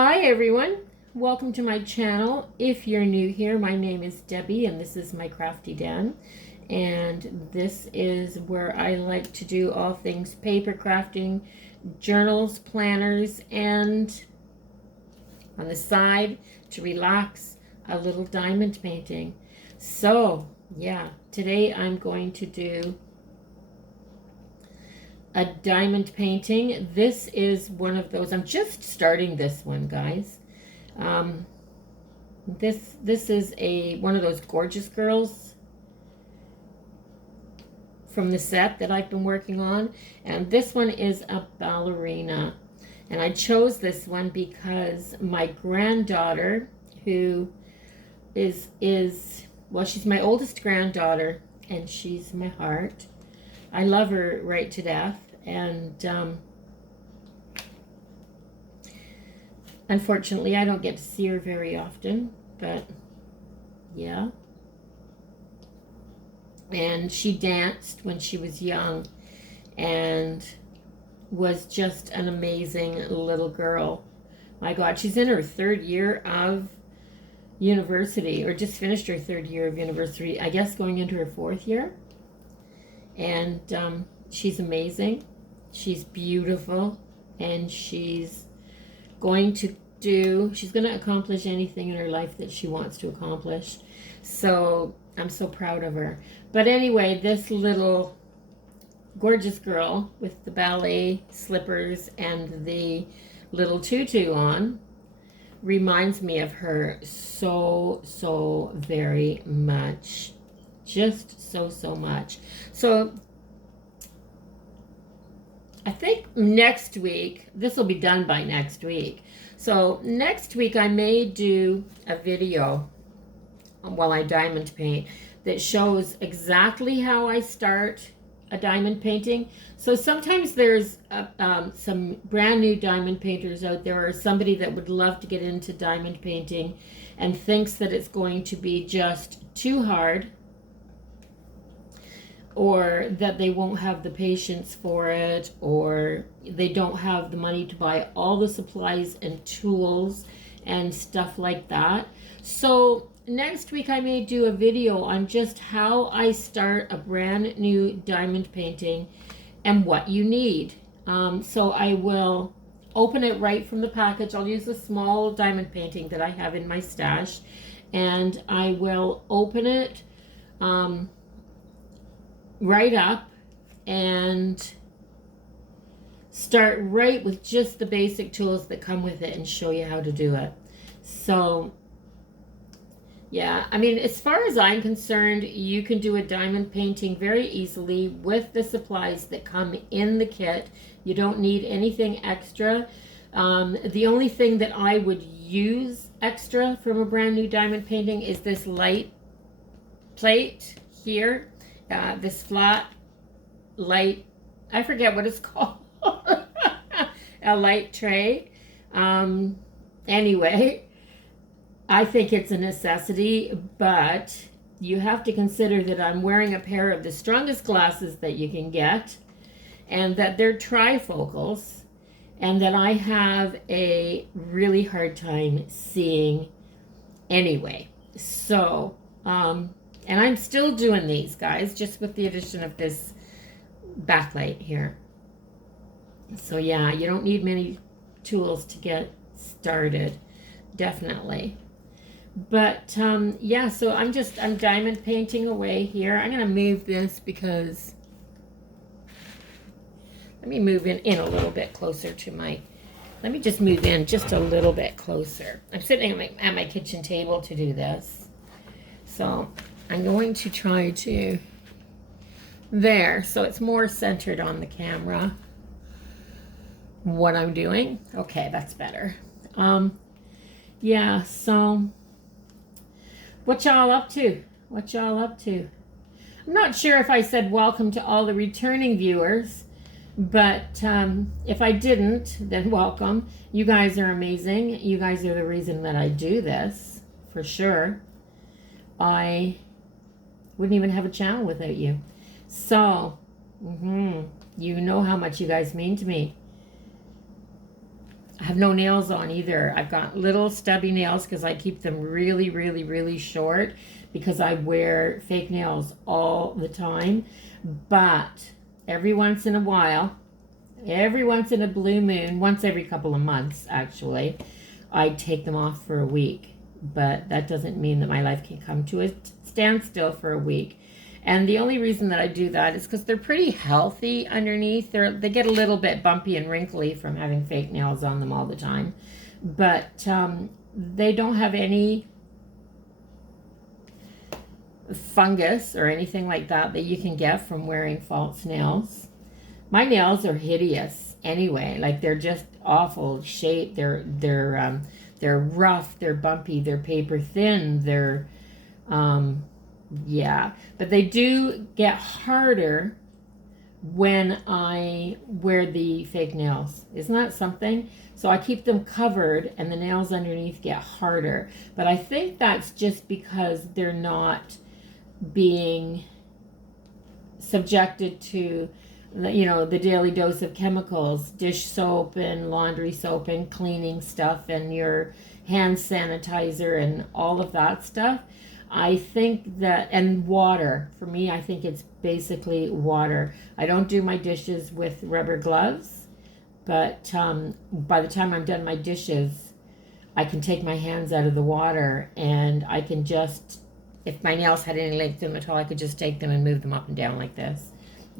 Hi everyone, welcome to my channel. If you're new here, my name is Debbie and this is my crafty den, and this is where I like to do all things paper crafting, journals, planners, and on the side to relax, a little diamond painting. So yeah, today I'm going to do a diamond painting. This is one of those. I'm just starting this one, guys. This is one of those gorgeous girls from the set that I've been working on, and this one is a ballerina. And I chose this one because my granddaughter, who is well, she's my oldest granddaughter, and she's my heart. I love her right to death, and unfortunately I don't get to see her very often, but yeah. And she danced when she was young and was just an amazing little girl. My God, she's in her third year of university, or just finished her third year of university, I guess going into her fourth year. And she's amazing. She's beautiful, and she's going to accomplish anything in her life that she wants to accomplish. So I'm so proud of her. But anyway, this little gorgeous girl with the ballet slippers and the little tutu on reminds me of her so very much. Just so much. So I think next week, this will be done by next week. So next week I may do a video while I diamond paint that shows exactly how I start a diamond painting. So sometimes there's some brand new diamond painters out there, or somebody that would love to get into diamond painting and thinks that it's going to be just too hard, or that they won't have the patience for it, or they don't have the money to buy all the supplies and tools and stuff like that. So next week I may do a video on just how I start a brand new diamond painting and what you need. So I will open it right from the package. I'll use a small diamond painting that I have in my stash, and I will open it right up and start right with just the basic tools that come with it and show you how to do it. So yeah, I mean, as far as I'm concerned, you can do a diamond painting very easily with the supplies that come in the kit. You don't need anything extra. The only thing that I would use extra from a brand new diamond painting is this light plate here. This flat light, I forget what it's called, a light tray. Anyway, I think it's a necessity, but you have to consider that I'm wearing a pair of the strongest glasses that you can get, and that they're trifocals, and that I have a really hard time seeing anyway. So, and I'm still doing these, guys, just with the addition of this backlight here. So yeah, you don't need many tools to get started, definitely. But yeah, so I'm diamond painting away here. I'm gonna move this because, let me move in a little bit closer to let me just move in just a little bit closer. I'm sitting at my kitchen table to do this. So I'm going to try to, there, so it's more centered on the camera what I'm doing. Okay, that's better. Yeah, so what y'all up to? What y'all up to? I'm not sure if I said welcome to all the returning viewers, but if I didn't, then welcome. You guys are amazing. You guys are the reason that I do this, for sure. I wouldn't even have a channel without you. So, you know how much you guys mean to me. have no nails on either. I've got little stubby nails because I keep them really, really, really short because I wear fake nails all the time. But every once in a while, every once in a blue moon, once every couple of months actually, I take them off for a week. But that doesn't mean that my life can come to a standstill for a week. And the only reason that I do that is because they're pretty healthy underneath. They get a little bit bumpy and wrinkly from having fake nails on them all the time. But they don't have any fungus or anything like that that you can get from wearing false nails. My nails are hideous anyway. Like, they're just awful shape. They're rough, they're bumpy, they're paper thin, they're yeah, but they do get harder when I wear the fake nails. Isn't that something? So I keep them covered and the nails underneath get harder. But I think that's just because they're not being subjected to, you know, the daily dose of chemicals, dish soap and laundry soap and cleaning stuff and your hand sanitizer and all of that stuff. I think that, and water, for me, I think it's basically water. I don't do my dishes with rubber gloves, but by the time I'm done my dishes, I can take my hands out of the water and I can just, if my nails had any length in them at all, I could just take them and move them up and down like this.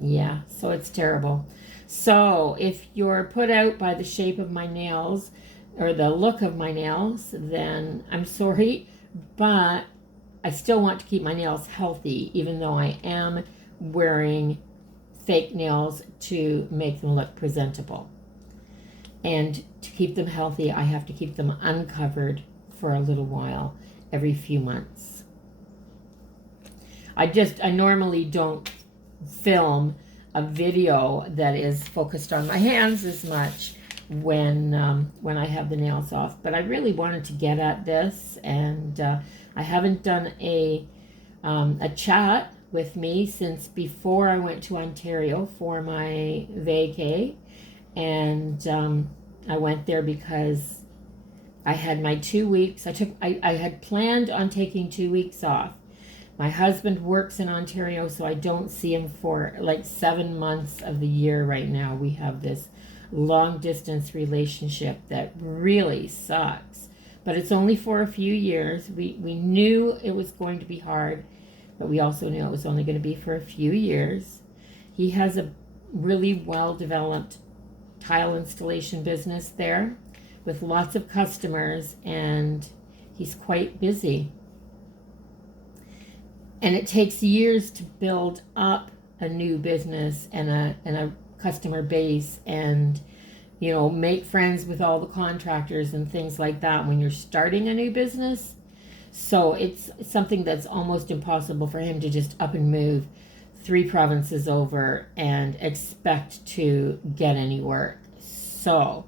Yeah, so it's terrible. So if you're put out by the shape of my nails or the look of my nails, then I'm sorry, but I still want to keep my nails healthy, even though I am wearing fake nails to make them look presentable. And to keep them healthy, I have to keep them uncovered for a little while, every few months. I normally don't film a video that is focused on my hands as much when I have the nails off, but I really wanted to get at this, and I haven't done a chat with me since before I went to Ontario for my vacay, and I went there because I had my 2 weeks. I had planned on taking 2 weeks off. My husband works in Ontario, so I don't see him for like 7 months of the year right now. We have this long distance relationship that really sucks. But it's only for a few years. We knew it was going to be hard, but we also knew it was only going to be for a few years. He has a really well-developed tile installation business there with lots of customers, and he's quite busy. And it takes years to build up a new business and a customer base, and, you know, make friends with all the contractors and things like that when you're starting a new business. So it's something that's almost impossible for him to just up and move 3 provinces over and expect to get any work. So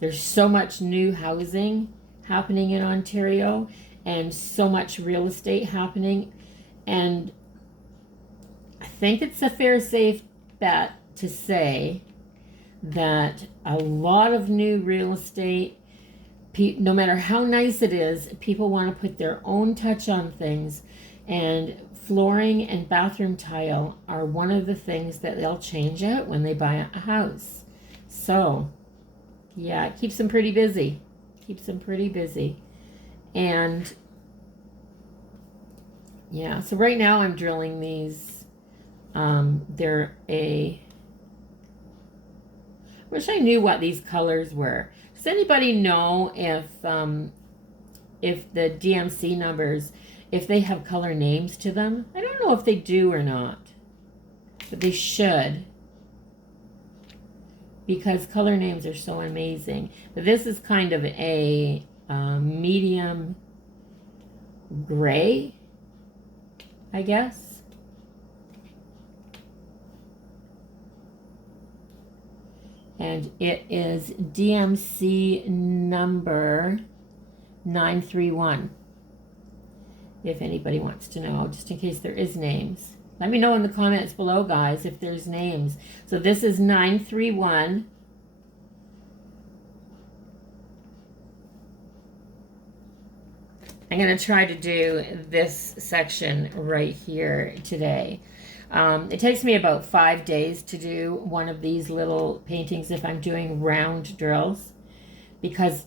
there's so much new housing happening in Ontario and so much real estate happening. And I think it's a fair, safe bet to say that a lot of new real estate, no matter how nice it is, people want to put their own touch on things, and flooring and bathroom tile are one of the things that they'll change out when they buy a house. So yeah, it keeps them pretty busy. And yeah, so right now I'm drilling these. Wish I knew what these colors were. Does anybody know if the DMC numbers, if they have color names to them? I don't know if they do or not, but they should, because color names are so amazing. But this is kind of a medium gray, I guess. And it is DMC number 931. If anybody wants to know, just in case there is names. Let me know in the comments below, guys, if there's names. So this is 931. I'm going to try to do this section right here today. It takes me about 5 days to do one of these little paintings if I'm doing round drills, because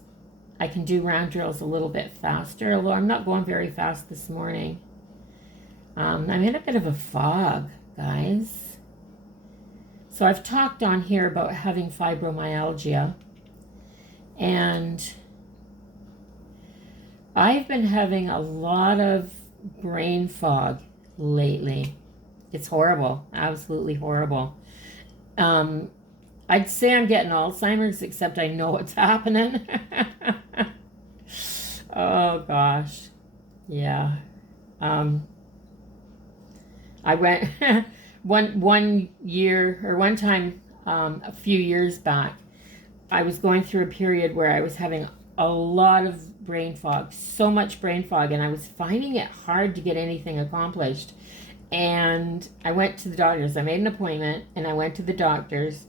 I can do round drills a little bit faster, although I'm not going very fast this morning. I'm in a bit of a fog, guys. So I've talked on here about having fibromyalgia, and I've been having a lot of brain fog lately. It's horrible, absolutely horrible. I'd say I'm getting Alzheimer's, except I know what's happening. Oh gosh, yeah. I went one year or one time a few years back. I was going through a period where I was having a lot of brain fog, so much brain fog, and I was finding it hard to get anything accomplished. And I went to the doctors. I made an appointment, and I went to the doctors.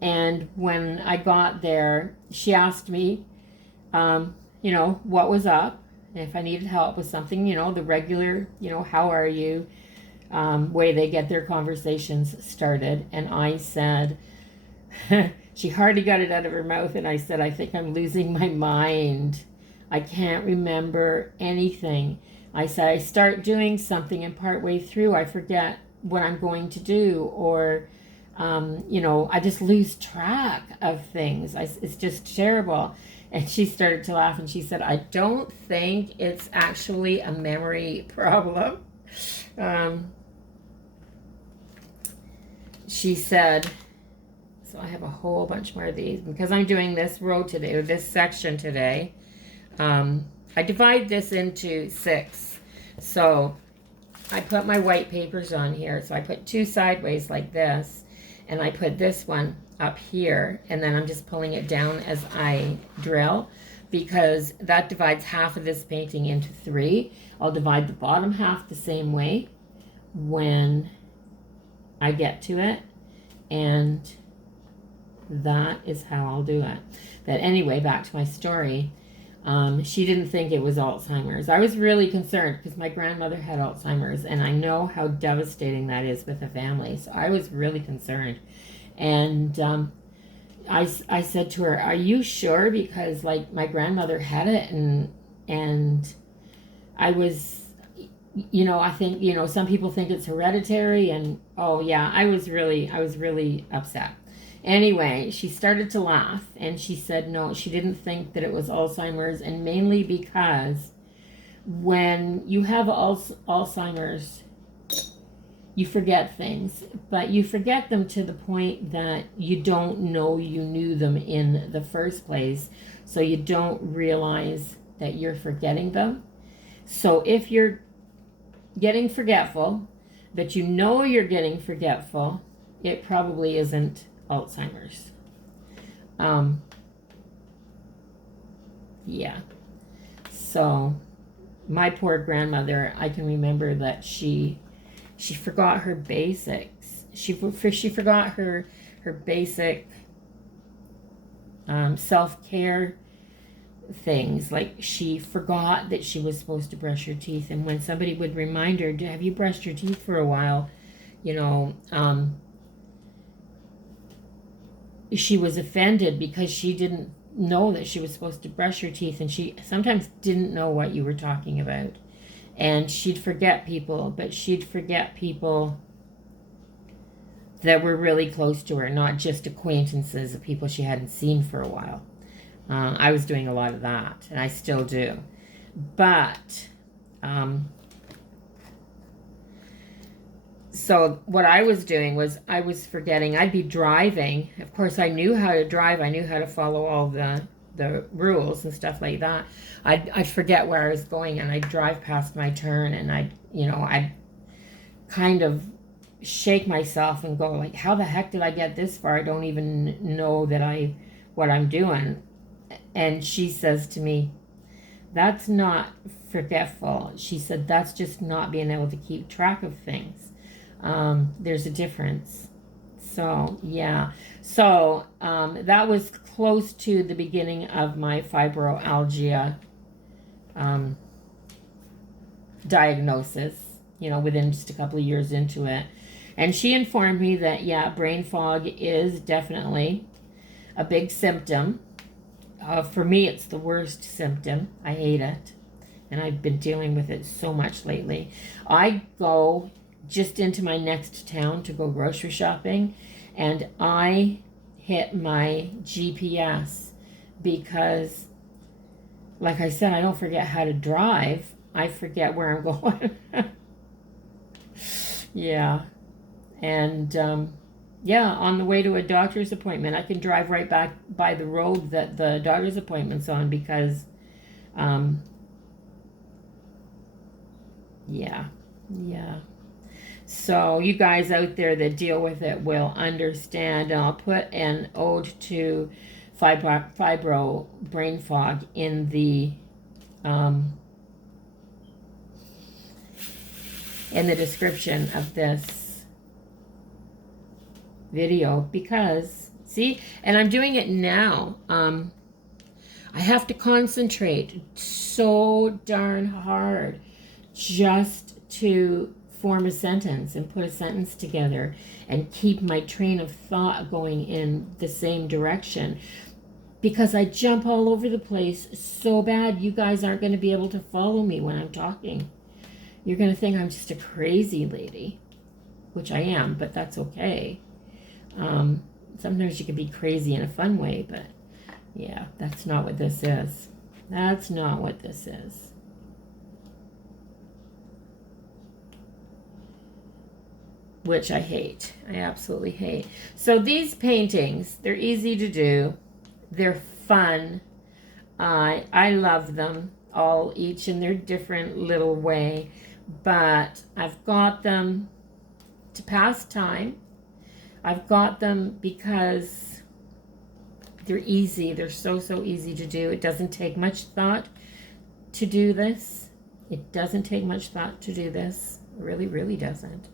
And when I got there, she asked me, what was up, if I needed help with something, the regular, how are you, way they get their conversations started. And I said, she hardly got it out of her mouth, and I said, I think I'm losing my mind. I can't remember anything. I said, I start doing something, and partway through I forget what I'm going to do, or I just lose track of things. It's just terrible. And she started to laugh, and she said, I don't think it's actually a memory problem. She said, so I have a whole bunch more of these because I'm doing this row today, or this section today. I divide this into 6. So I put my white papers on here. So I put 2 sideways like this, and I put this one up here, and then I'm just pulling it down as I drill, because that divides half of this painting into 3. I'll divide the bottom half the same way when I get to it, and that is how I'll do it. But anyway, back to my story. She didn't think it was Alzheimer's. I was really concerned because my grandmother had Alzheimer's, and I know how devastating that is with a family. So I was really concerned. And I said to her, are you sure? Because my grandmother had it, and I was, I think, some people think it's hereditary, and oh yeah, I was really upset. Anyway, she started to laugh, and she said no, she didn't think that it was Alzheimer's, and mainly because when you have Alzheimer's, you forget things, but you forget them to the point that you don't know you knew them in the first place, so you don't realize that you're forgetting them. So if you're getting forgetful, but you know you're getting forgetful, it probably isn't Alzheimer's. Yeah. So my poor grandmother, I can remember that she forgot her basics. She forgot her basic self-care things. Like, she forgot that she was supposed to brush her teeth, and when somebody would remind her, have you brushed your teeth for a while, she was offended because she didn't know that she was supposed to brush her teeth, and she sometimes didn't know what you were talking about. And she'd forget people, but she'd forget people that were really close to her, not just acquaintances of people she hadn't seen for a while. I was doing a lot of that, and I still do. But, so what I was doing was I was forgetting. I'd be driving. Of course, I knew how to drive. I knew how to follow all the rules and stuff like that. I'd forget where I was going, and I'd drive past my turn, and I'd kind of shake myself and go like, how the heck did I get this far? I don't even know what I'm doing. And she says to me, that's not forgetful. She said, that's just not being able to keep track of things. There's a difference. So, yeah. So, that was close to the beginning of my fibromyalgia diagnosis, within just a couple of years into it. And she informed me that, yeah, brain fog is definitely a big symptom. For me, it's the worst symptom. I hate it. And I've been dealing with it so much lately. I go just into my next town to go grocery shopping, and I hit my GPS because, like I said, I don't forget how to drive. I forget where I'm going. Yeah. And yeah, on the way to a doctor's appointment, I can drive right back by the road that the doctor's appointment's on because, yeah. So you guys out there that deal with it will understand. And I'll put an ode to fibro brain fog in the description of this video because, see, and I'm doing it now. I have to concentrate so darn hard just to form a sentence and put a sentence together and keep my train of thought going in the same direction, because I jump all over the place so bad you guys aren't going to be able to follow me when I'm talking. You're going to think I'm just a crazy lady, which I am, but that's okay. Sometimes you can be crazy in a fun way, but yeah, that's not what this is. That's not what this is. Which I hate. I absolutely hate. So these paintings, they're easy to do. They're fun. I love them all, each in their different little way. But I've got them to pass time. I've got them because they're easy. They're so easy to do. It doesn't take much thought to do this. It doesn't take much thought to do this. It really doesn't.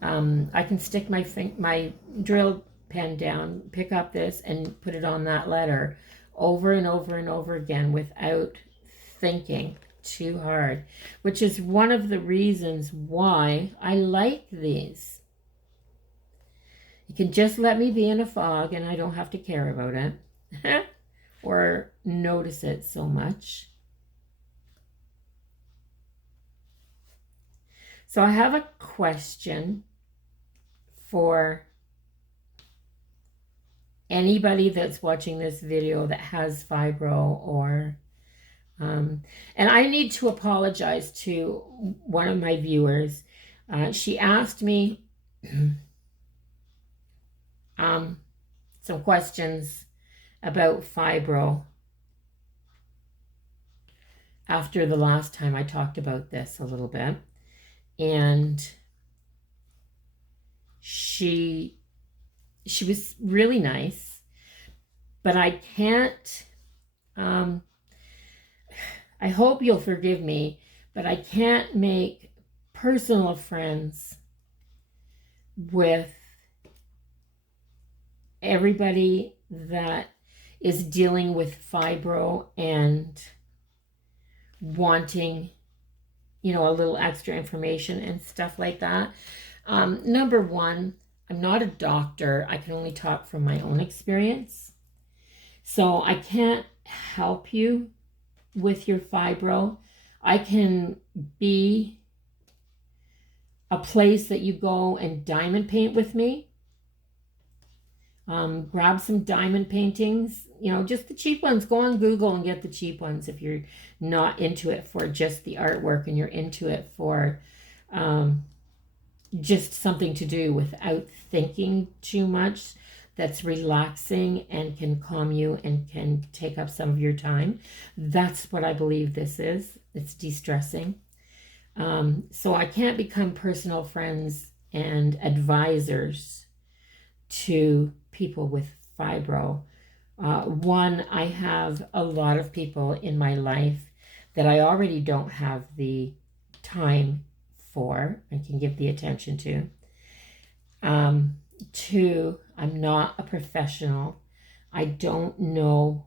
I can stick my drill pen down, pick up this, and put it on that letter over and over and over again without thinking too hard, which is one of the reasons why I like these. You can just let me be in a fog and I don't have to care about it or notice it so much. So I have a question for anybody that's watching this video that has fibro or and I need to apologize to one of my viewers. She asked me some questions about fibro after the last time I talked about this a little bit, and she was really nice, but I can't, I hope you'll forgive me, but I can't make personal friends with everybody that is dealing with fibro and wanting, a little extra information and stuff like that. Number one, I'm not a doctor. I can only talk from my own experience. So I can't help you with your fibro. I can be a place that you go and diamond paint with me. Grab some diamond paintings, just the cheap ones. Go on Google and get the cheap ones if you're not into it for just the artwork and you're into it for just something to do without thinking too much, that's relaxing and can calm you and can take up some of your time. That's what I believe this is. It's de-stressing. So I can't become personal friends and advisors to people with fibro. One, I have a lot of people in my life that I already don't have the time for and can give the attention to. Two, I'm not a professional. I don't know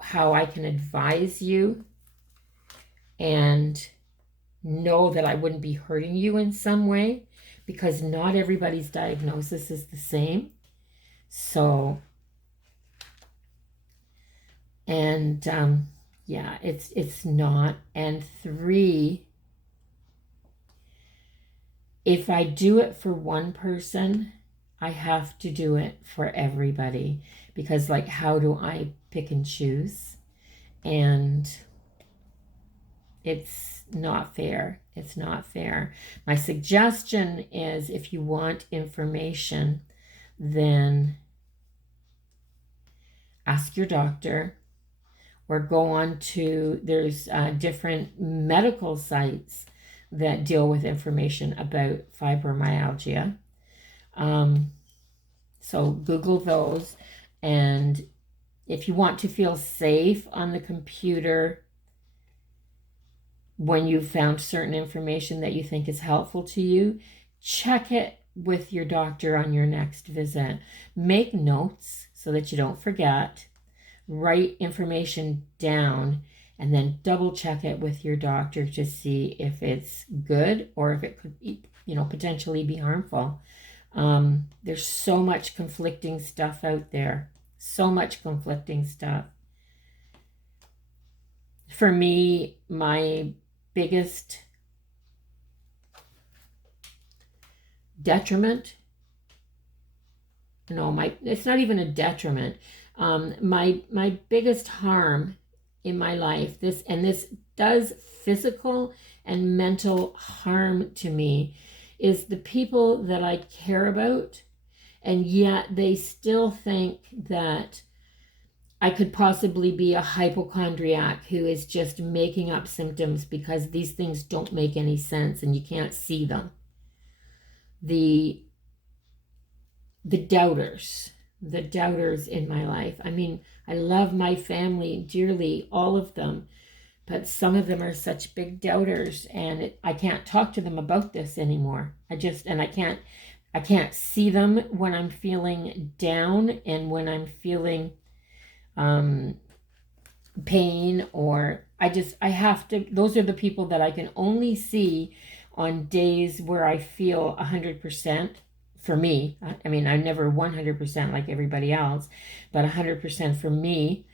how I can advise you and know that I wouldn't be hurting you in some way, because not everybody's diagnosis is the same. So, and yeah, it's not. And 3, if I do it for one person, I have to do it for everybody, because like, how do I pick and choose? And it's not fair. It's not fair. My suggestion is, if you want information, then ask your doctor, or go on to, there's different medical sites that deal with information about fibromyalgia. So Google those. And if you want to feel safe on the computer when you've found certain information that you think is helpful to you, check it with your doctor on your next visit. Make notes so that you don't forget. Write information down, and then double check it with your doctor to see if it's good or if it could, potentially be harmful. There's so much conflicting stuff out there. So much conflicting stuff. For me, my biggest detriment, it's not even a detriment. My biggest harm in my life, this does physical and mental harm to me, is the people that I care about, and yet they still think that I could possibly be a hypochondriac who is just making up symptoms because these things don't make any sense and you can't see them. The doubters in my life. I mean, I love my family dearly, all of them, but some of them are such big doubters, and I can't talk to them about this anymore. I can't see them when I'm feeling down and when I'm feeling pain, or I have to, those are the people that I can only see on days where I feel 100%. For me, I mean, I'm never 100% like everybody else, but 100% for me.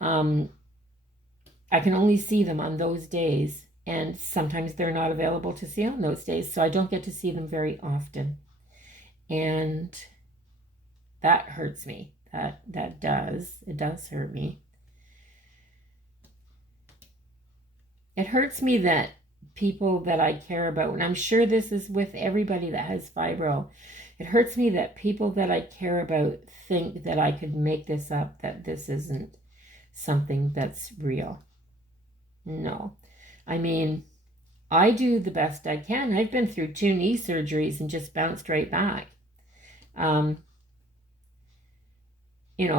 I can only see them on those days, and sometimes they're not available to see on those days, so I don't get to see them very often, and that hurts me. It does hurt me. It hurts me that people that I care about, and I'm sure this is with everybody that has fibro, it hurts me that people that I care about think that I could make this up, that this isn't something that's real. No. I mean, I do the best I can. I've been through 2 knee surgeries and just bounced right back.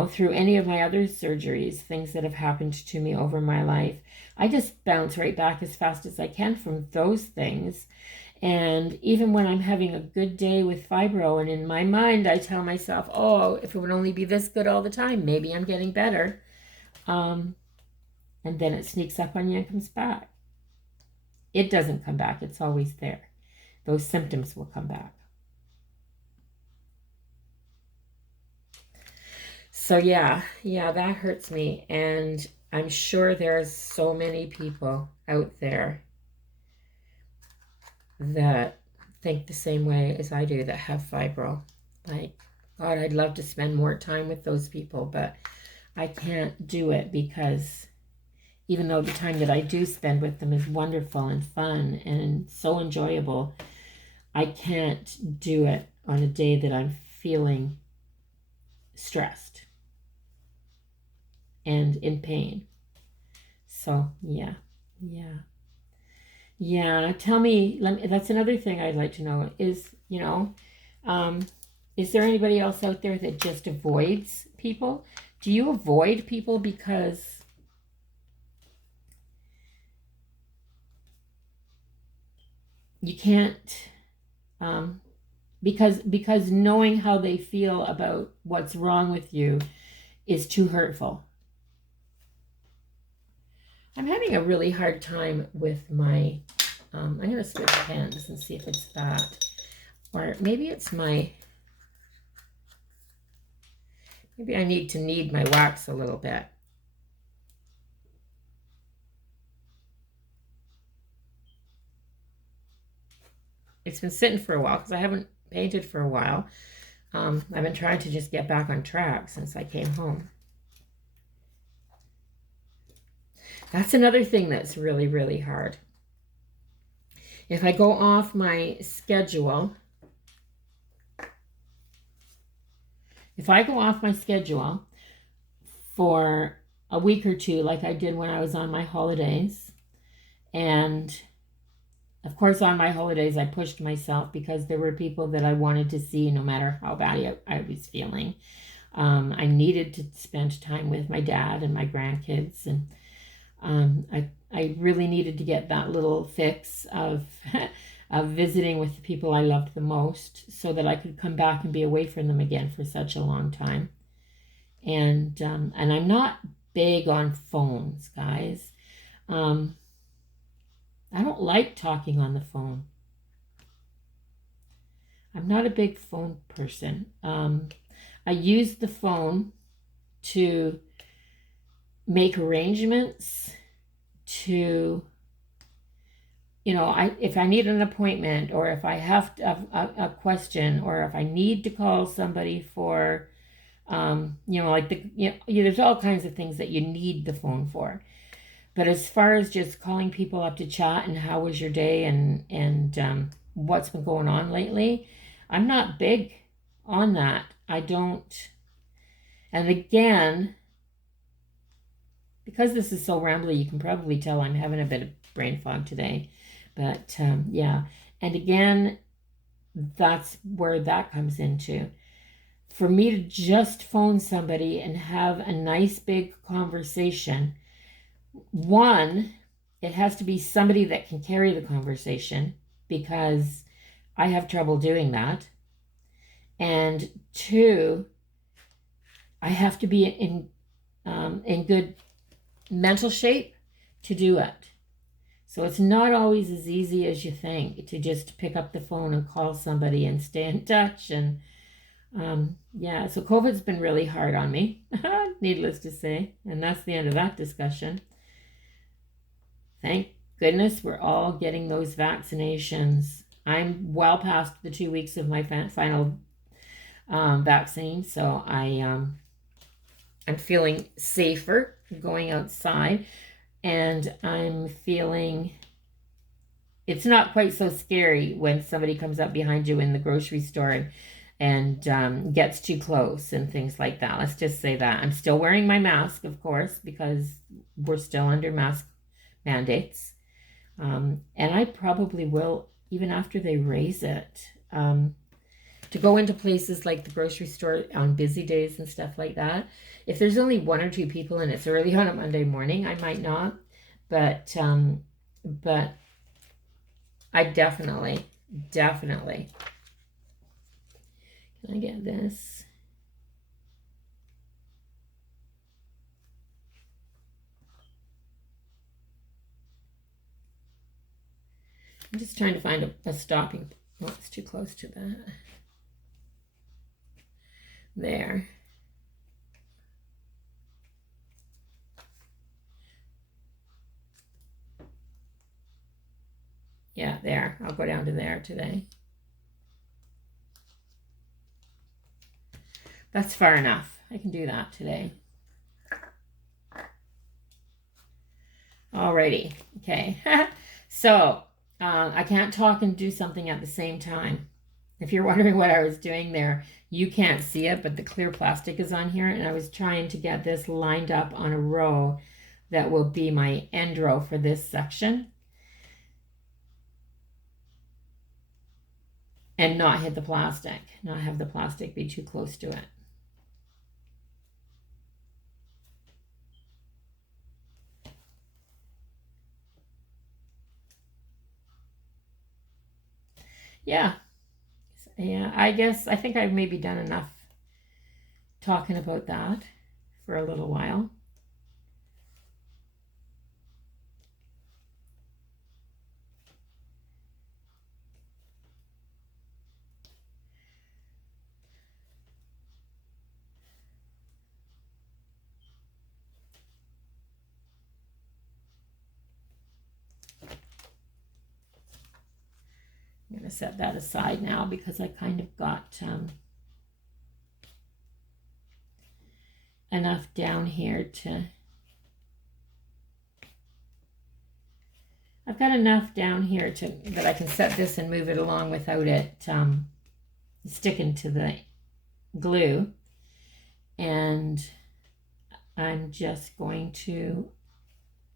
Through any of my other surgeries, things that have happened to me over my life, I just bounce right back as fast as I can from those things. And even when I'm having a good day with fibro, and in my mind I tell myself, oh, if it would only be this good all the time, maybe I'm getting better. And then it sneaks up on you and comes back. It doesn't come back. It's always there. Those symptoms will come back. So yeah, that hurts me. And I'm sure there's so many people out there that think the same way as I do, that have fibro. Like, God, I'd love to spend more time with those people, but I can't do it, because even though the time that I do spend with them is wonderful and fun and so enjoyable, I can't do it on a day that I'm feeling stressed and in pain. So yeah. Tell me, that's another thing I'd like to know is, is there anybody else out there that just avoids people? Do you avoid people because you can't, because knowing how they feel about what's wrong with you is too hurtful? I'm having a really hard time with my, I'm going to switch pens and see if it's that. Or maybe it's my, maybe I need to knead my wax a little bit. It's been sitting for a while because I haven't painted for a while. I've been trying to just get back on track since I came home. That's another thing that's really, really hard. If I go off my schedule, for a week or two, like I did when I was on my holidays, and of course on my holidays I pushed myself because there were people that I wanted to see no matter how bad I was feeling. I needed to spend time with my dad and my grandkids, and I really needed to get that little fix of of visiting with the people I loved the most so that I could come back and be away from them again for such a long time. And I'm not big on phones, guys. I don't like talking on the phone. I'm not a big phone person. I use the phone to make arrangements, to, you know, if I need an appointment, or if I have a question, or if I need to call somebody for, you know, like there's all kinds of things that you need the phone for. But as far as just calling people up to chat and how was your day and what's been going on lately, I'm not big on that. I don't. And again, because this is so rambly, you can probably tell I'm having a bit of brain fog today. But yeah, and again, that's where that comes into. For me to just phone somebody and have a nice big conversation, one, it has to be somebody that can carry the conversation, because I have trouble doing that. And two, I have to be in good mental shape to do it. So it's not always as easy as you think to just pick up the phone and call somebody and stay in touch. And yeah, so COVID's been really hard on me, needless to say. And that's the end of that discussion. Thank goodness we're all getting those vaccinations. I'm well past the 2 weeks of my final vaccine, so I'm feeling safer going outside, and I'm feeling it's not quite so scary when somebody comes up behind you in the grocery store and gets too close and things like that. Let's just say that. I'm still wearing my mask, of course, because we're still under mask mandates. And I probably will, even after they raise it, to go into places like the grocery store on busy days and stuff like that. If there's only one or two people and it's early on a Monday morning, I might not. But I definitely. Can I get this? I'm just trying to find a stopping. Oh, it's too close to that. There. Yeah, there. I'll go down to there today. That's far enough. I can do that today. Alrighty. Okay. So, I can't talk and do something at the same time. If you're wondering what I was doing there, you can't see it, but the clear plastic is on here, and I was trying to get this lined up on a row that will be my end row for this section and not hit the plastic, not have the plastic be too close to it. Yeah, I think I've maybe done enough talking about that for a little while. I'm going to set that aside now because I kind of got enough down here to... I've got enough down here that I can set this and move it along without it sticking to the glue. And I'm just going to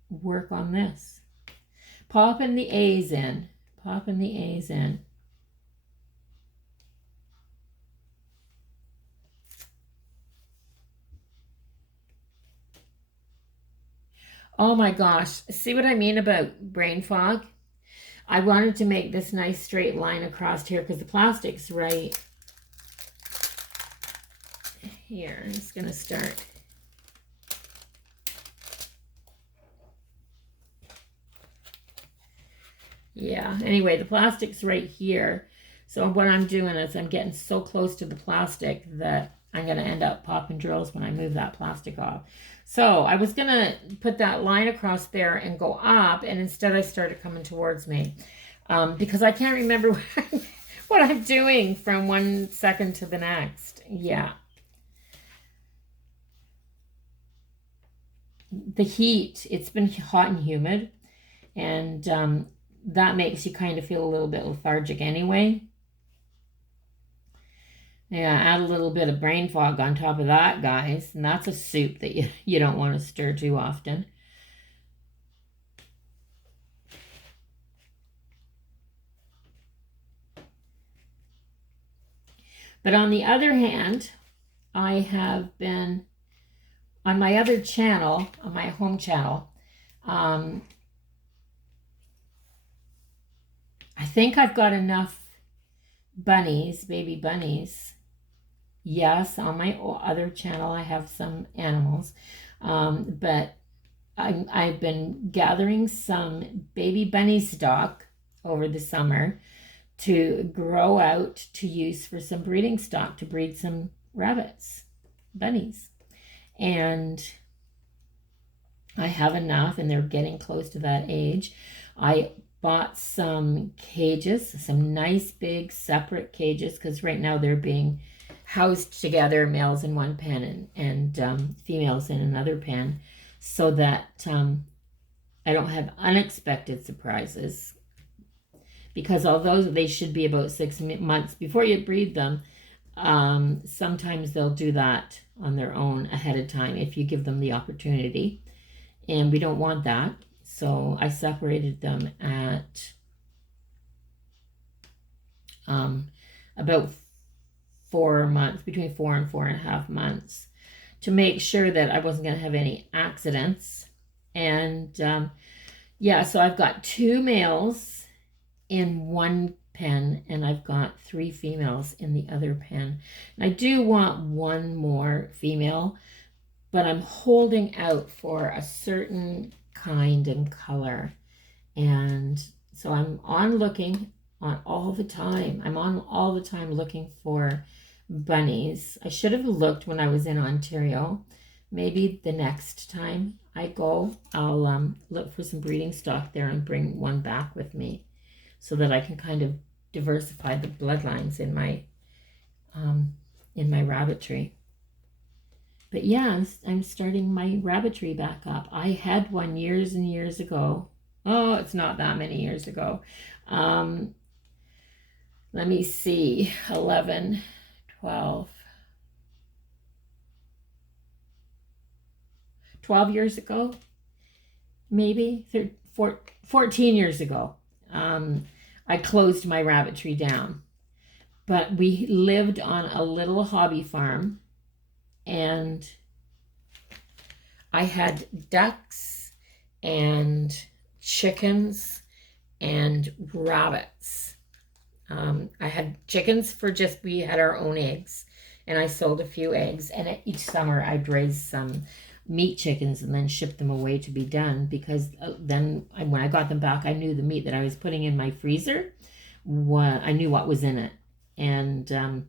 work on this. Popping the A's in. Popping the A's in. Oh my gosh. See what I mean about brain fog? I wanted to make this nice straight line across here because the plastic's right here. I'm just going to start. Yeah, anyway, the plastic's right here. So what I'm doing is I'm getting so close to the plastic that I'm going to end up popping drills when I move that plastic off. So I was going to put that line across there and go up, and instead I started coming towards me because I can't remember what I'm doing from 1 second to the next. Yeah. The heat, it's been hot and humid, and that makes you kind of feel a little bit lethargic anyway. Yeah, add a little bit of brain fog on top of that, guys, and that's a soup that you don't want to stir too often. But on the other hand, I have been on my other channel, on my home channel, I think I've got enough bunnies, baby bunnies. Yes, on my other channel I have some animals, but I've been gathering some baby bunny stock over the summer to grow out to use for some breeding stock to breed some rabbits, bunnies. And I have enough, and they're getting close to that age. I bought some cages, some nice big separate cages, because right now they're being housed together, males in one pen and females in another pen, so that I don't have unexpected surprises. Because although they should be about 6 months before you breed them, sometimes they'll do that on their own ahead of time if you give them the opportunity. And we don't want that. So I separated them at about 4 months, between 4 and 4.5 months, to make sure that I wasn't going to have any accidents. And yeah, so I've got 2 males in one pen, and I've got 3 females in the other pen. And I do want 1 more female, but I'm holding out for a certain kind and color. And so I'm looking all the time. I'm on all the time looking for bunnies. I should have looked when I was in Ontario. Maybe the next time I go, I'll look for some breeding stock there and bring one back with me, so that I can kind of diversify the bloodlines in my rabbitry. But yeah, I'm starting my rabbitry back up. I had one years and years ago. Oh, it's not that many years ago. Let me see, 11, 12 years ago, maybe 14 years ago. I closed my rabbitry down, but we lived on a little hobby farm, and I had ducks and chickens and rabbits. I had chickens for we had our own eggs, and I sold a few eggs, and each summer I'd raise some meat chickens and then ship them away to be done, because then when I got them back, I knew the meat that I was putting in my freezer, I knew what was in it. And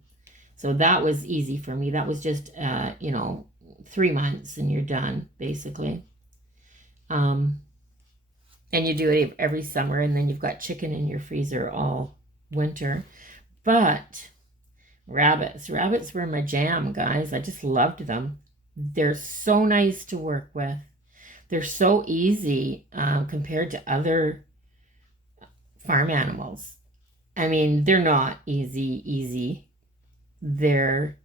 so that was easy for me. That was just 3 months and you're done, basically. And you do it every summer, and then you've got chicken in your freezer all winter. But rabbits were my jam, guys. I just loved them. They're so nice to work with. They're so easy compared to other farm animals. I mean, they're not easy. They're,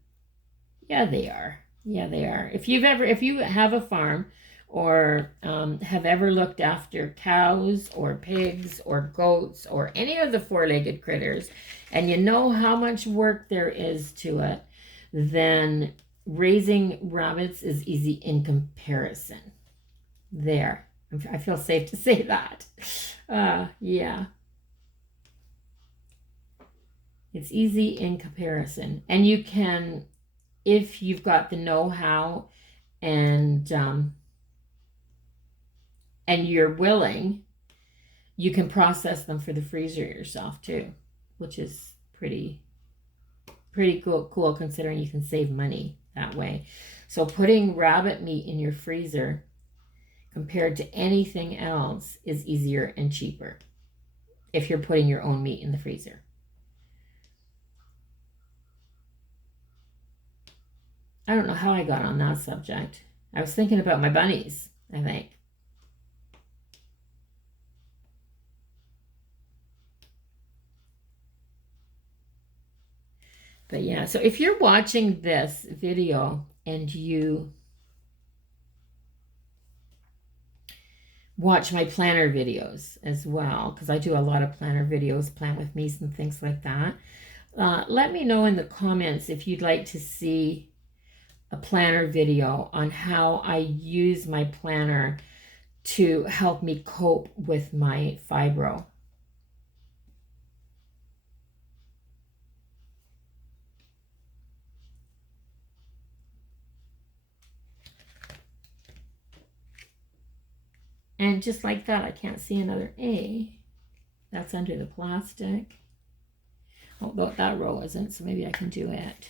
yeah, they are. Yeah, they are. If you have a farm or have ever looked after cows or pigs or goats or any of the four-legged critters, and you know how much work there is to it, then raising rabbits is easy in comparison. There. I feel safe to say that. Yeah. It's easy in comparison. And you can, if you've got the know-how and you're willing, you can process them for the freezer yourself too, which is pretty cool considering you can save money that way. So putting rabbit meat in your freezer compared to anything else is easier and cheaper if you're putting your own meat in the freezer. I don't know how I got on that subject. I was thinking about my bunnies, I think. But yeah, so if you're watching this video and you watch my planner videos as well, because I do a lot of planner videos, plan with me and things like that, let me know in the comments if you'd like to see a planner video on how I use my planner to help me cope with my fibro. And just like that, I can't see another A. That's under the plastic. Although that row isn't, so maybe I can do it.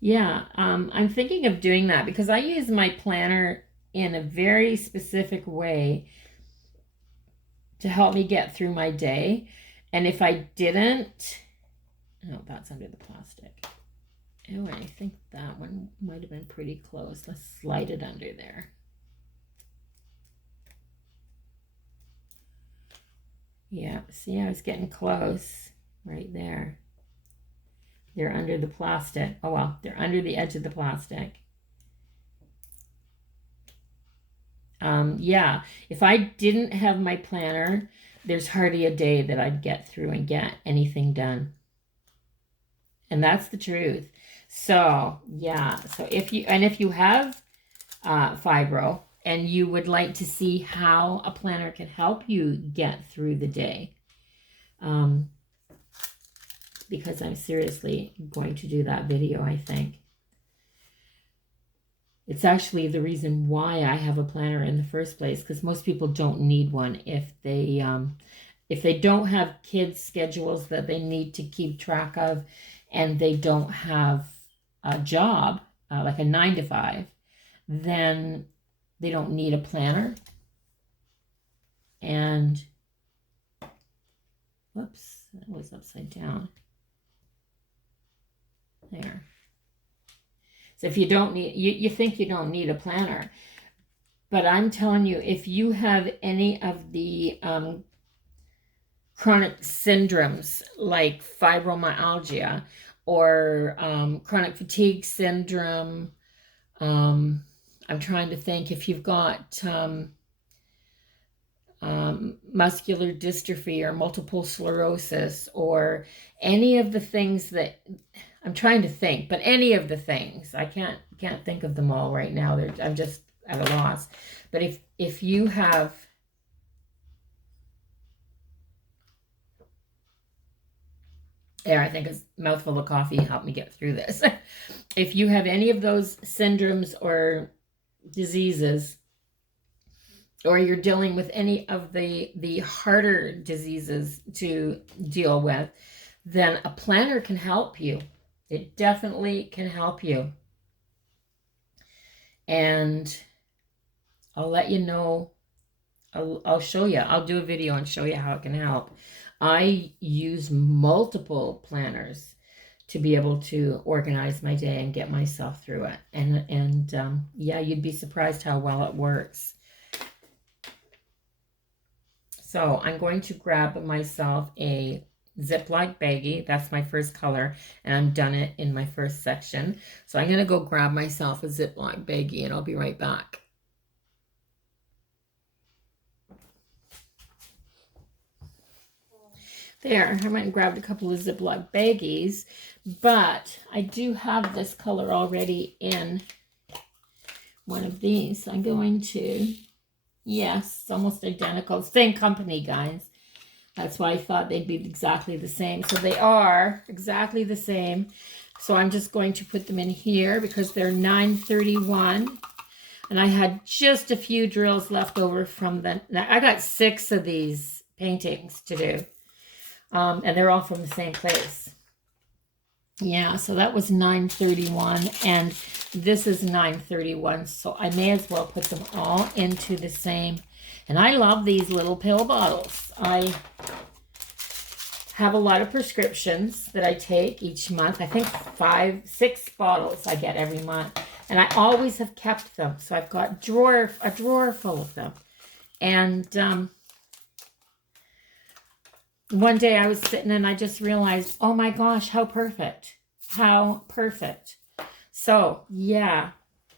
Yeah, I'm thinking of doing that because I use my planner in a very specific way to help me get through my day. And if I didn't, oh, that's under the plastic. Oh, I think that one might have been pretty close. Let's slide it under there. Yeah, see, I was getting close right there. They're under the plastic. Oh, well, they're under the edge of the plastic. Yeah, if I didn't have my planner, there's hardly a day that I'd get through and get anything done. And that's the truth. So, yeah, so if you have fibro and you would like to see how a planner can help you get through the day, because I'm seriously going to do that video, I think. It's actually the reason why I have a planner in the first place, because most people don't need one if they don't have kids' schedules that they need to keep track of, and they don't have a job, like a 9-to-5, then they don't need a planner. And, whoops, that was upside down. There. So if you don't need, you think you don't need a planner, but I'm telling you, if you have any of the chronic syndromes like fibromyalgia or chronic fatigue syndrome, I'm trying to think if you've got muscular dystrophy or multiple sclerosis or any of the things that I'm trying to think, but any of the things, I can't think of them all right now. I'm just at a loss. But if you have there, I think a mouthful of coffee helped me get through this. If you have any of those syndromes or diseases, or you're dealing with any of the harder diseases to deal with, then a planner can help you. It definitely can help you. And I'll let you know. I'll show you. I'll do a video and show you how it can help. I use multiple planners to be able to organize my day and get myself through it. And yeah, you'd be surprised how well it works. So I'm going to grab myself a Ziploc baggie. That's my first color, and I'm done it in my first section. So I'm going to go grab myself a Ziploc baggie, and I'll be right back. There, I went and grabbed a couple of Ziploc baggies, but I do have this color already in one of these. So I'm going to, yes, it's almost identical. Same company, guys. That's why I thought they'd be exactly the same. So they are exactly the same. So I'm just going to put them in here because they're 931. And I had just a few drills left over from the, I got 6 of these paintings to do. And they're all from the same place. Yeah, so that was 931, and this is 931, so I may as well put them all into the same. And I love these little pill bottles. I have a lot of prescriptions that I take each month. I think 5, 6 bottles I get every month, and I always have kept them. So I've got a drawer full of them. And one day I was sitting and I just realized, oh my gosh, how perfect. How perfect. So yeah,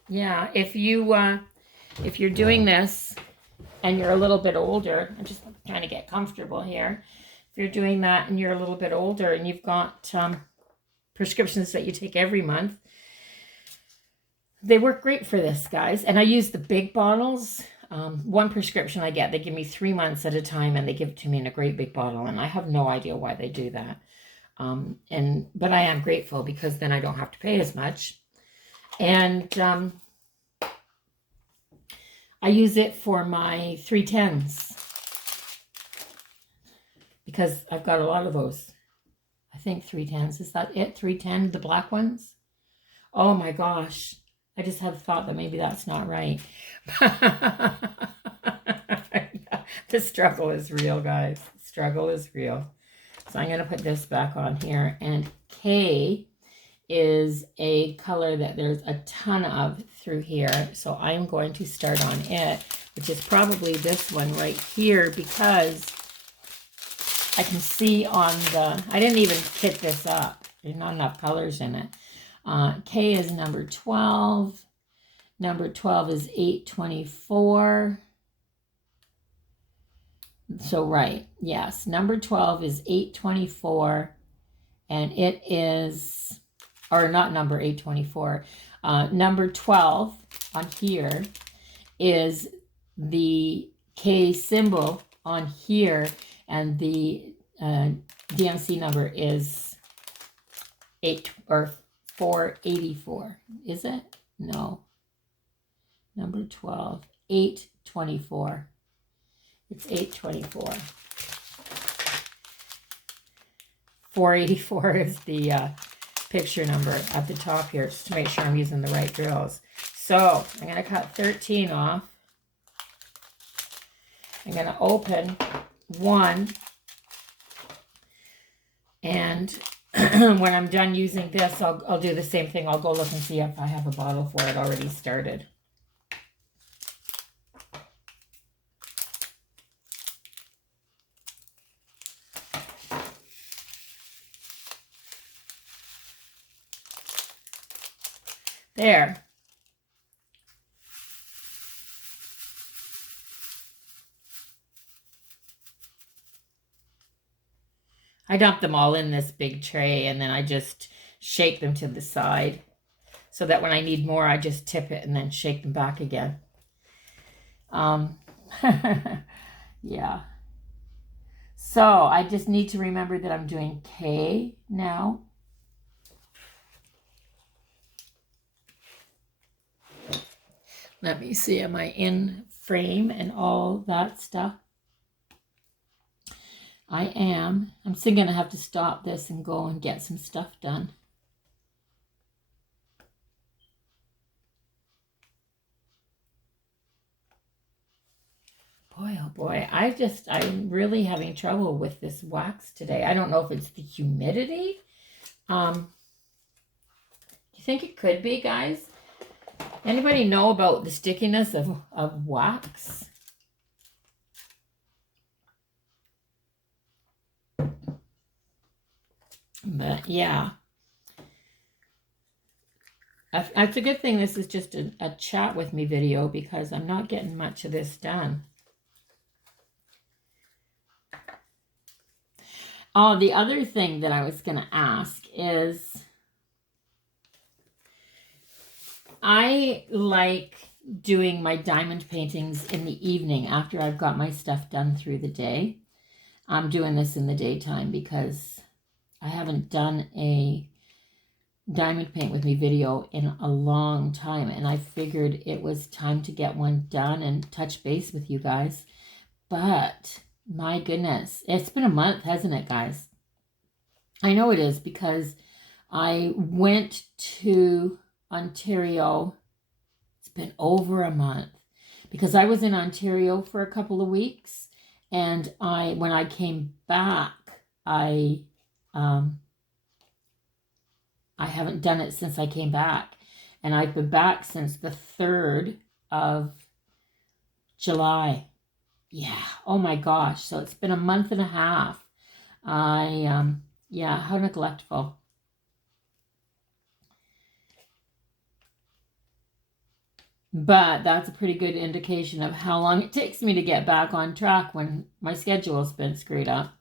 if you're doing this and you're a little bit older, I'm just trying to get comfortable here. If you're doing that and you're a little bit older and you've got prescriptions that you take every month, they work great for this, guys. And I use the big bottles. One prescription I get, they give me 3 months at a time, and they give it to me in a great big bottle, and I have no idea why they do that. But I am grateful because then I don't have to pay as much. And I use it for my 310s because I've got a lot of those. I think 310s. Is that it? 310, the black ones? Oh my gosh. I just have thought that maybe that's not right. The struggle is real, guys. The struggle is real. So I'm going to put this back on here. And K is a color that there's a ton of through here. So I'm going to start on it, which is probably this one right here, because I can see on the, I didn't even kit this up. There's not enough colors in it. K is number 12. Number 12 is 824. So, right, yes. Number 12 is 824. And it is, or not number 824. Number 12 on here is the K symbol on here. And the DMC number is 484. Is it? No. Number 12, 824. It's 824. 484 is the picture number at the top here, just to make sure I'm using the right drills. So I'm going to cut 13 off. I'm going to open one. And when I'm done using this, I'll do the same thing. I'll go look and see if I have a bottle for it already started. There. I dump them all in this big tray, and then I just shake them to the side so that when I need more, I just tip it and then shake them back again. Yeah. So I just need to remember that I'm doing K now. Let me see, am I in frame and all that stuff? I am. I'm still going to have to stop this and go and get some stuff done. boy, I'm really having trouble with this wax today. I don't know if it's the humidity. Do you think it could be, guys? Anybody know about the stickiness of wax? But yeah. It's a good thing this is just a chat with me video, because I'm not getting much of this done. Oh, the other thing that I was going to ask is, I like doing my diamond paintings in the evening after I've got my stuff done through the day. I'm doing this in the daytime because I haven't done a diamond paint with me video in a long time, and I figured it was time to get one done and touch base with you guys. But my goodness, it's been a month, hasn't it, guys? I know it is, because I went to Ontario. It's been over a month, because I was in Ontario for a couple of weeks, and when I came back, I haven't done it since I came back, and I've been back since the 3rd of July. Yeah, oh my gosh, so it's been a month and a half. Yeah, how neglectful. But that's a pretty good indication of how long it takes me to get back on track when my schedule's been screwed up.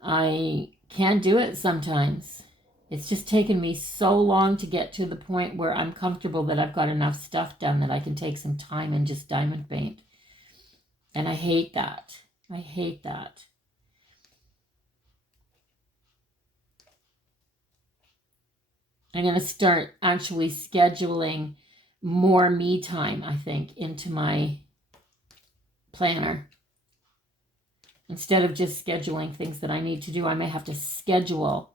I can't do it sometimes. It's just taken me so long to get to the point where I'm comfortable that I've got enough stuff done that I can take some time and just diamond paint. And I hate that. I hate that. I'm going to start actually scheduling more me time, I think, into my planner. Instead of just scheduling things that I need to do, I may have to schedule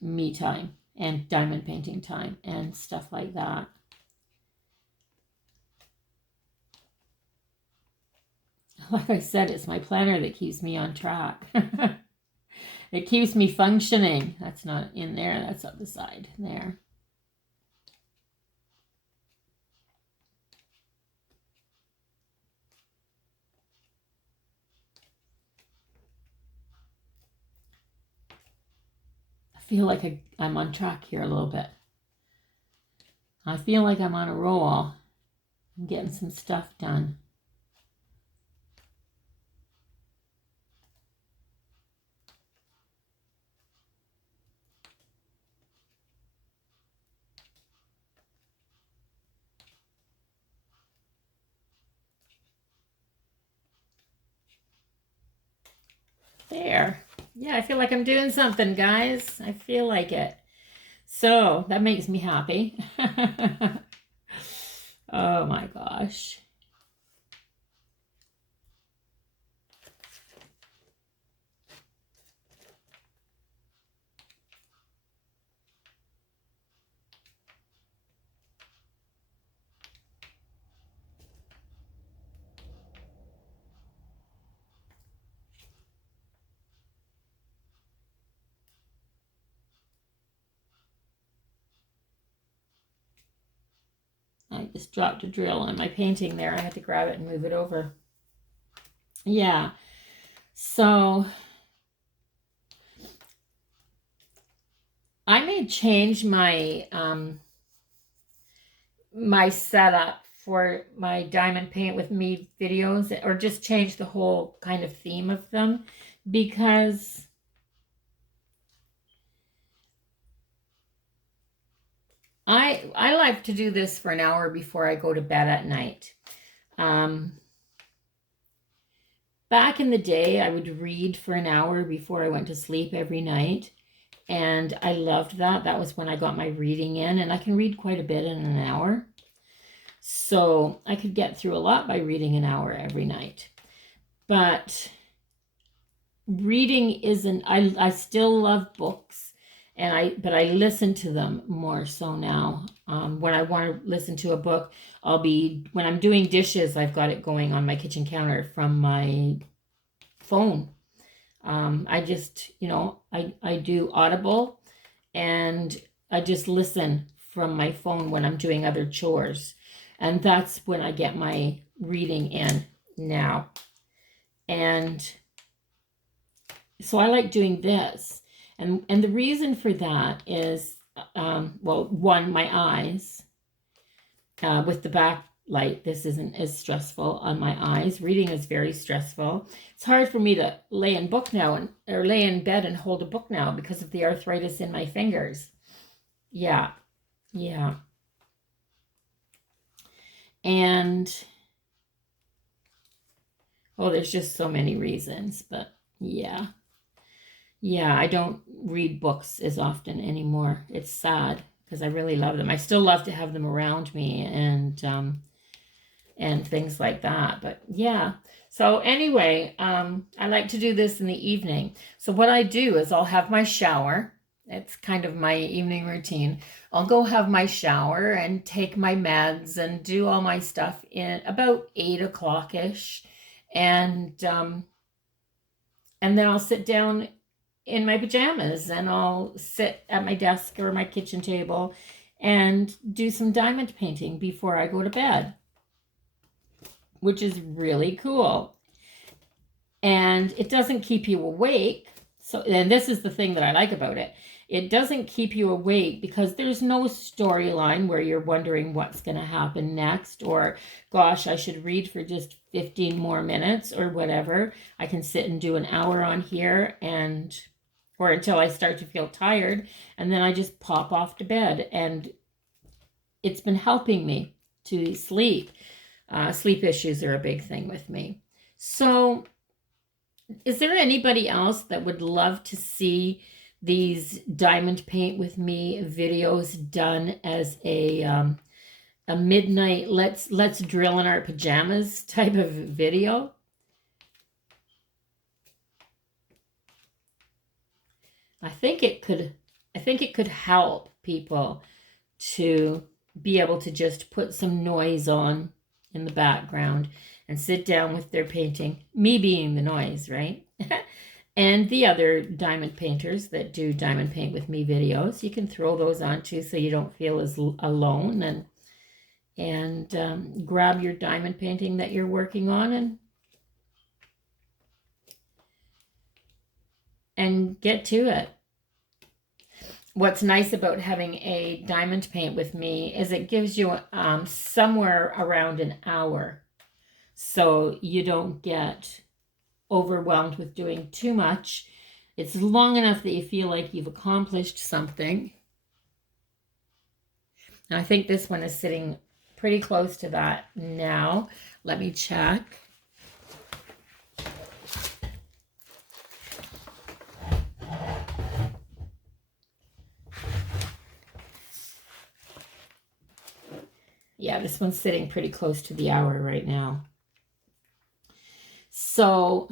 me time and diamond painting time and stuff like that. Like I said, it's my planner that keeps me on track. It keeps me functioning. That's not in there. That's up the side there. I feel like I'm on track here a little bit. I feel like I'm on a roll. I'm getting some stuff done. There. Yeah, I feel like I'm doing something, guys. I feel like it. So that makes me happy. Oh my gosh. I just dropped a drill in my painting there. I had to grab it and move it over. Yeah. So I may change my my setup for my diamond paint with me videos, or just change the whole kind of theme of them, because I like to do this for an hour before I go to bed at night. Back in the day, I would read for an hour before I went to sleep every night, and I loved that. That was when I got my reading in, and I can read quite a bit in an hour. So I could get through a lot by reading an hour every night. But reading isn't, I still love books, but I listen to them more so now. When I want to listen to a book, when I'm doing dishes, I've got it going on my kitchen counter from my phone. I just, I do Audible, and I just listen from my phone when I'm doing other chores. And that's when I get my reading in now. And so I like doing this. And the reason for that is, well, one, my eyes, with the backlight, this isn't as stressful on my eyes. Reading is very stressful. It's hard for me to lay in lay in bed and hold a book now because of the arthritis in my fingers. Yeah. And there's just so many reasons, but yeah, I don't read books as often anymore. It's sad because I really love them. I still love to have them around me and things like that. But yeah. So anyway, I like to do this in the evening. So what I do is I'll have my shower. It's kind of my evening routine. I'll go have my shower and take my meds and do all my stuff in about 8 o'clock-ish. And then I'll sit down in my pajamas and I'll sit at my desk or my kitchen table and do some diamond painting before I go to bed, which is really cool. And it doesn't keep you awake. And this is the thing that I like about it. It doesn't keep you awake because there's no storyline where you're wondering what's going to happen next, or gosh, I should read for just 15 more minutes or whatever. I can sit and do an hour on here or until I start to feel tired, and then I just pop off to bed. And it's been helping me to sleep. Sleep issues are a big thing with me. So is there anybody else that would love to see these diamond paint with me videos done as a midnight let's drill in our pajamas type of video? I think it could help people to be able to just put some noise on in the background and sit down with their painting, me being the noise, right? And the other diamond painters that do diamond paint with me videos, you can throw those on too so you don't feel as alone, and grab your diamond painting that you're working on and get to it. What's nice about having a diamond paint with me is it gives you somewhere around an hour, so you don't get overwhelmed with doing too much. It's long enough that you feel like you've accomplished something. And I think this one is sitting pretty close to that now. Let me check. Yeah, this one's sitting pretty close to the hour right now. So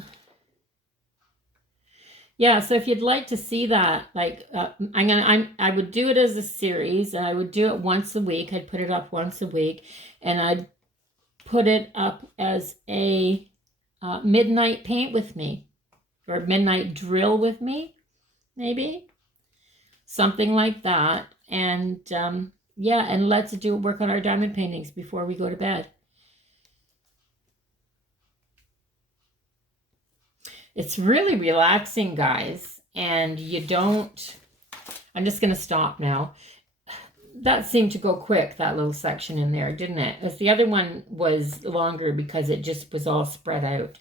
yeah, so if you'd like to see that, like I would do it as a series, and I would do it once a week. I'd put it up once a week, and I'd put it up as a midnight paint with me, or midnight drill with me, maybe something like that. And yeah, and let's work on our diamond paintings before we go to bed. It's really relaxing, guys, and I'm just going to stop now. That seemed to go quick, that little section in there, didn't it? As the other one was longer because it just was all spread out,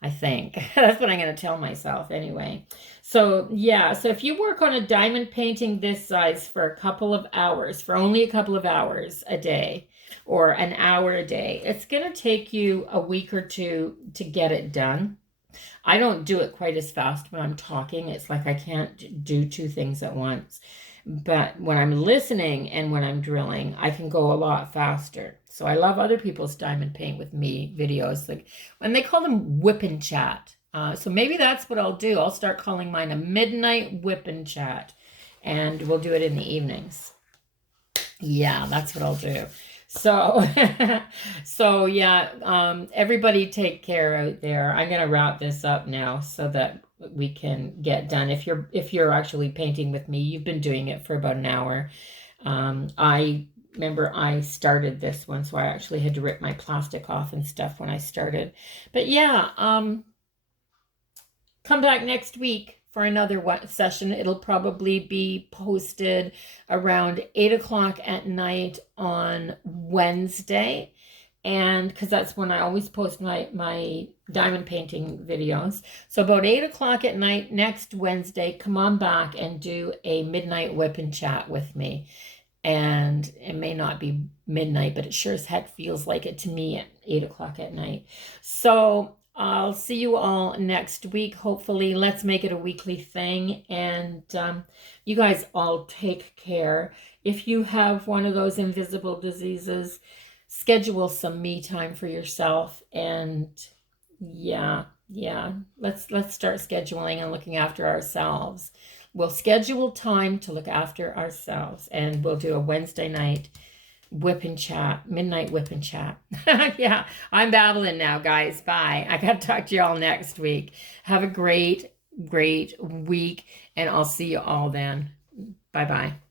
I think. That's what I'm going to tell myself anyway. So yeah, so if you work on a diamond painting this size for a couple of hours, for only a couple of hours a day, or an hour a day, it's going to take you a week or two to get it done. I don't do it quite as fast when I'm talking. It's like I can't do two things at once. But when I'm listening and when I'm drilling, I can go a lot faster. So I love other people's diamond paint with me videos, like when they call them whip and chat. So maybe that's what I'll do. I'll start calling mine a midnight whip and chat. and we'll do it in the evenings. Yeah, that's what I'll do. So, so yeah, everybody take care out there. I'm gonna wrap this up now so that we can get done. If you're actually painting with me, you've been doing it for about an hour. I remember I started this one, so I actually had to rip my plastic off and stuff when I started. But yeah, come back next week for another session. It'll probably be posted around 8 o'clock at night on Wednesday. And because that's when I always post my diamond painting videos. So about 8 o'clock at night next Wednesday, come on back and do a midnight whip and chat with me. And it may not be midnight, but it sure as heck feels like it to me at 8 o'clock at night. So I'll see you all next week. Hopefully, let's make it a weekly thing. And you guys all take care. If you have one of those invisible diseases, schedule some me time for yourself. And yeah, let's start scheduling and looking after ourselves. We'll schedule time to look after ourselves, and we'll do a Wednesday night whip and chat, midnight whip and chat. Yeah, I'm babbling now, guys. Bye. I got to talk to you all next week. Have a great week, and I'll see you all then. Bye-bye.